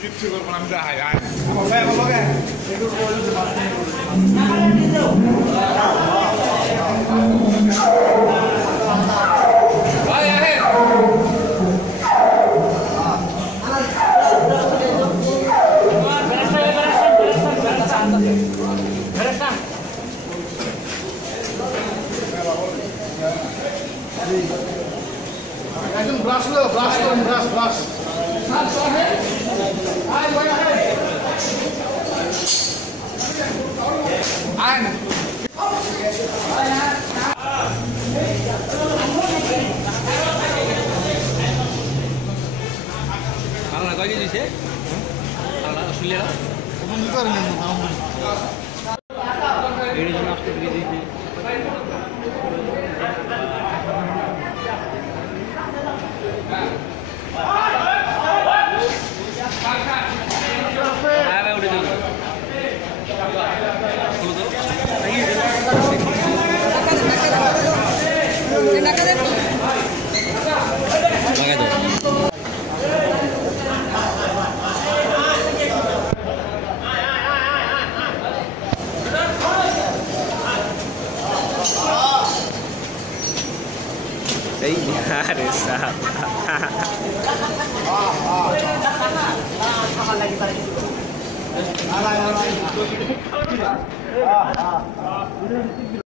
কিচ্ছু করবো না, আমি দেখাই আমাকে একদম ব্রাশ লো, ব্রাশ করুন, ব্রাশ ব্রাশ বাংলা কয় কেজি দিছে বাংলা অস্ট্রেলিয়া বন্ধু করেন এর জন্য আসতে কেজি দিছে Ares lagi